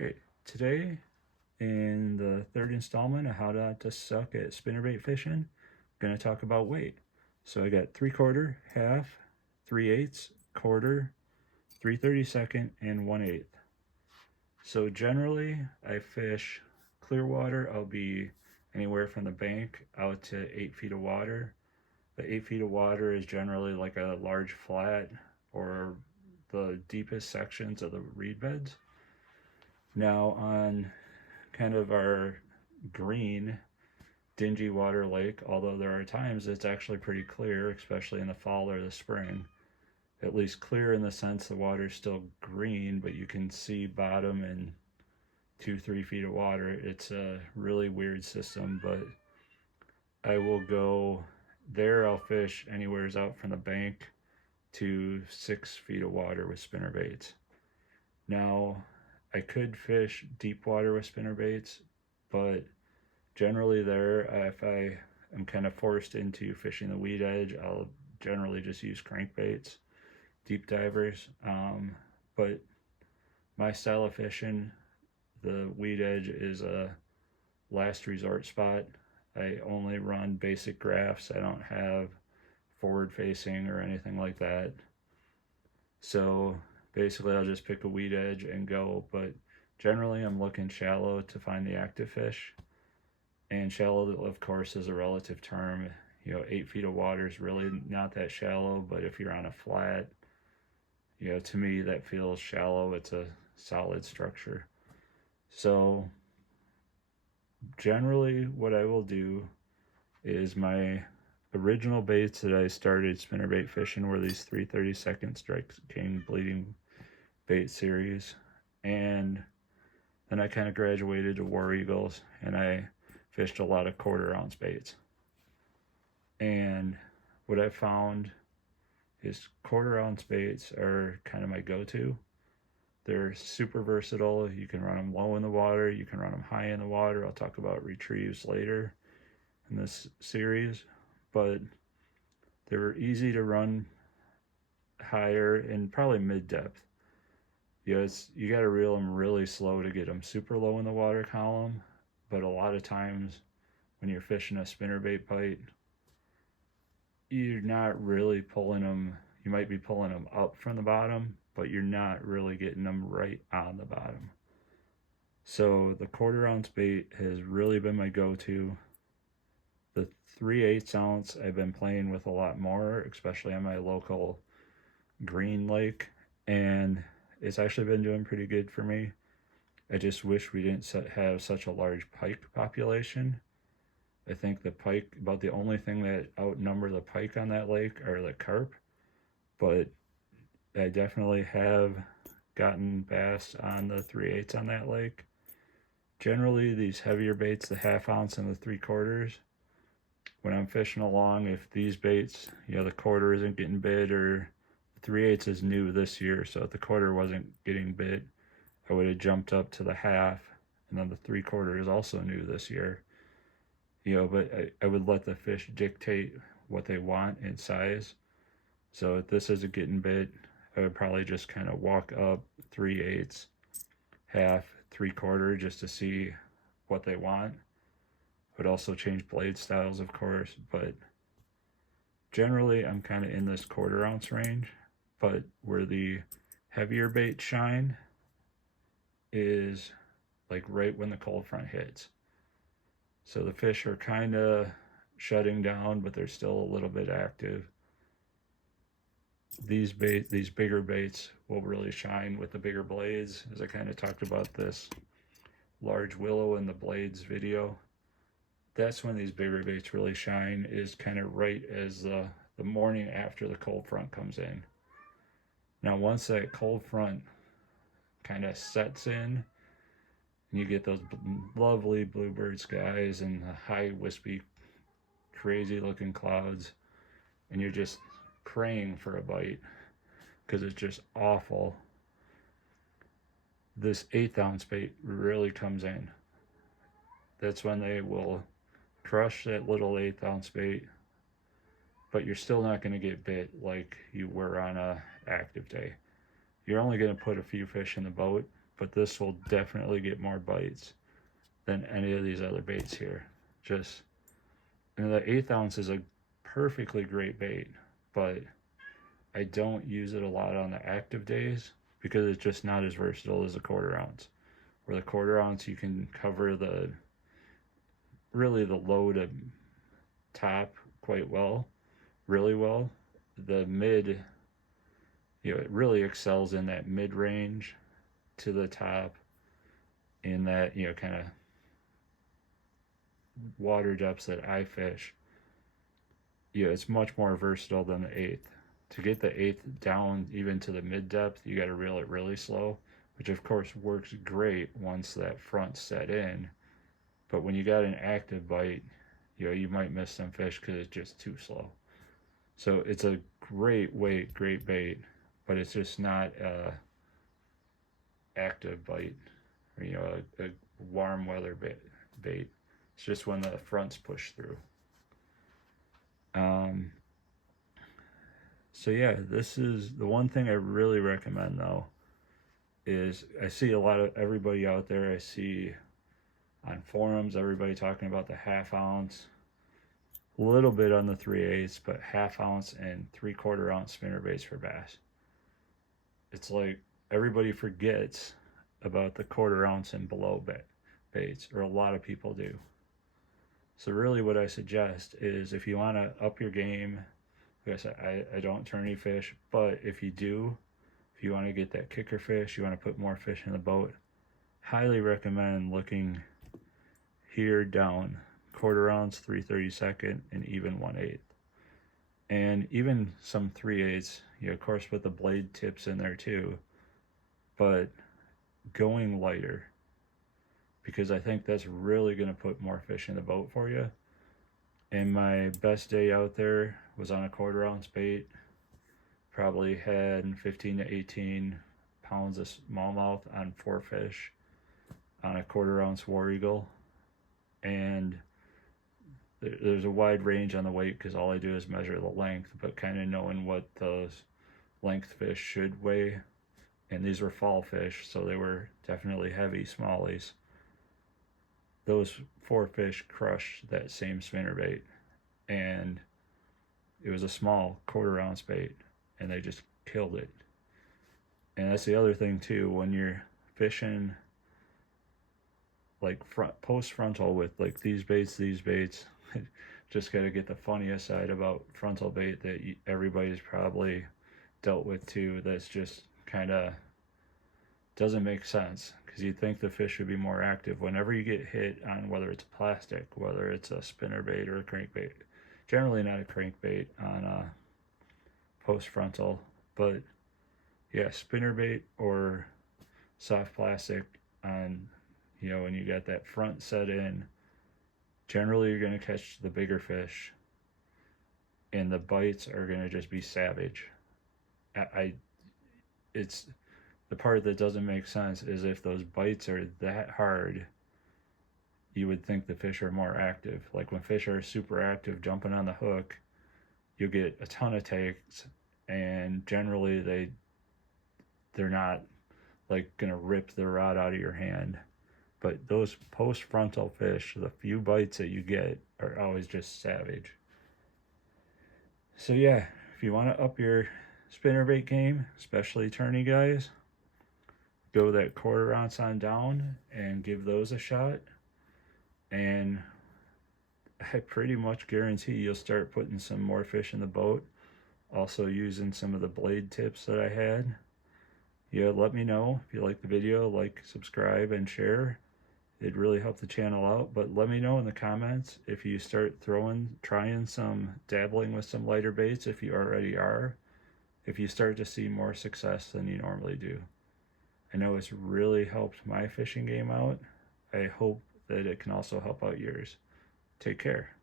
Alright, today in the third installment of How Not to Suck at Spinnerbait Fishing, I'm going to talk about weight. So I got 3/4, half, 3/8, quarter, 3/32, and 1/8. So generally I fish clear water. I'll be anywhere from the bank out to 8 feet of water. The 8 feet of water is generally like a large flat or the deepest sections of the reed beds. Now on kind of our green, dingy water lake, although there are times it's actually pretty clear, especially in the fall or the spring. At least clear in the sense the water's still green, but you can see bottom in 2-3 feet of water. It's a really weird system, but I will go there. I'll fish anywhere's out from the bank to 6 feet of water with spinnerbaits. Now, I could fish deep water with spinnerbaits, but generally there, if I am kind of forced into fishing the weed edge, I'll generally just use crankbaits, deep divers. But my style of fishing, the weed edge is a last resort spot. I only run basic graphs. I don't have forward facing or anything like that. So basically I'll just pick a weed edge and go, but generally I'm looking shallow to find the active fish. And shallow, of course, is a relative term. 8 feet of water is really not that shallow, but if you're on a flat, to me that feels shallow. It's a solid structure. So generally what I will do is my original baits that I started spinnerbait fishing were these 3/32 Strike King bleeding bait series, and then I kind of graduated to War Eagles and I fished a lot of 1/4 ounce baits. And what I found is 1/4 ounce baits are kind of my go-to. They're super versatile. You can run them low in the water, you can run them high in the water. I'll talk about retrieves later in this series, but they're easy to run higher and probably mid-depth. You got to reel them really slow to get them super low in the water column, but a lot of times when you're fishing a spinnerbait bite, you're not really pulling them. You might be pulling them up from the bottom, but you're not really getting them right on the bottom. So the 1/4 ounce bait has really been my go-to. The 3/8 ounce I've been playing with a lot more, especially on my local green lake, and it's actually been doing pretty good for me. I just wish we didn't have such a large pike population. I think the pike, about the only thing that outnumber the pike on that lake are the carp, but I definitely have gotten bass on the 3/8 on that lake. Generally, these heavier baits, the 1/2 ounce and the 3/4, when I'm fishing along, if these baits, the 1/4 isn't getting bit, or the 3/8 is new this year, so if the 1/4 wasn't getting bit, I would have jumped up to the 1/2, and then the 3/4 is also new this year. But I would let the fish dictate what they want in size. So if this isn't getting bit, I would probably just kind of walk up 3/8, 1/2, 3/4 just to see what they want. Would also change blade styles, of course, but generally I'm kind of in this 1/4 ounce range. But where the heavier baits shine is like right when the cold front hits. So the fish are kind of shutting down, but they're still a little bit active. These bigger baits will really shine with the bigger blades, as I kind of talked about this large willow in the blades video. That's when these bigger baits really shine, is kind of right as the morning after the cold front comes in. Now once that cold front kind of sets in, and you get those lovely bluebird skies and the high wispy crazy looking clouds, and you're just praying for a bite because it's just awful, this 1/8 ounce bait really comes in. That's when they will crush that little 1/8 ounce bait, but you're still not going to get bit like you were on a active day. You're only going to put a few fish in the boat, but this will definitely get more bites than any of these other baits here. Just, and the 1/8 ounce is a perfectly great bait, but I don't use it a lot on the active days because it's just not as versatile as a 1/4 ounce. Where the 1/4 ounce you can cover the really the low to top quite well, really well. The mid, it really excels in that mid range to the top, in that kind of water depths that I fish. It's much more versatile than the 1/8. To get the 1/8 down even to the mid depth, you got to reel it really slow, which of course works great once that front's set in. But when you got an active bite, you might miss some fish because it's just too slow. So it's a great weight, great bait, but it's just not a active bite, or a warm weather bait. It's just when the front's pushed through. So yeah, this is the one thing I really recommend though, is I see a lot of everybody out there, I see on forums, everybody talking about the 1/2 ounce, a little bit on the 3/8, but 1/2 ounce and 3/4 ounce spinnerbaits for bass. It's like everybody forgets about the 1/4 ounce and below baits, or a lot of people do. So really what I suggest is, if you want to up your game, like I said, I don't turn any fish, but if you want to get that kicker fish, you want to put more fish in the boat, highly recommend looking here down, 1/4 ounce, 3/32, and even 1/8. And even some 3/8, of course with the blade tips in there too, but going lighter, because I think that's really going to put more fish in the boat for you. And my best day out there was on a 1/4 ounce bait. Probably had 15 to 18 pounds of smallmouth on 4 fish on a 1/4 ounce War Eagle. And there's a wide range on the weight because all I do is measure the length, but kind of knowing what those length fish should weigh. And these were fall fish, so they were definitely heavy smallies. Those 4 fish crushed that same spinnerbait, and it was a small 1/4 ounce bait, and they just killed it. And that's the other thing too, when you're fishing like post frontal with like these baits, just got to get the funniest side about frontal bait that everybody's probably dealt with too, that's just kind of doesn't make sense, because you'd think the fish would be more active. Whenever you get hit on, whether it's plastic, whether it's a spinnerbait or a crankbait, generally not a crankbait on a post frontal, but yeah, spinnerbait or soft plastic on, when you got that front set in, generally you're going to catch the bigger fish, and the bites are going to just be savage. It's the part that doesn't make sense is, if those bites are that hard, you would think the fish are more active. Like when fish are super active jumping on the hook, you'll get a ton of takes, and generally they're not like gonna rip the rod out of your hand. But those post frontal fish, the few bites that you get are always just savage. So yeah, if you want to up your spinnerbait game, especially tourney guys, go that 1/4 ounce on down and give those a shot. And I pretty much guarantee you'll start putting some more fish in the boat. Also using some of the blade tips that I had. Let me know if you like the video, like, subscribe, and share. It'd really help the channel out. But let me know in the comments if you start trying some, dabbling with some lighter baits, if you already are, if you start to see more success than you normally do. I know it's really helped my fishing game out. I hope that it can also help out yours. Take care.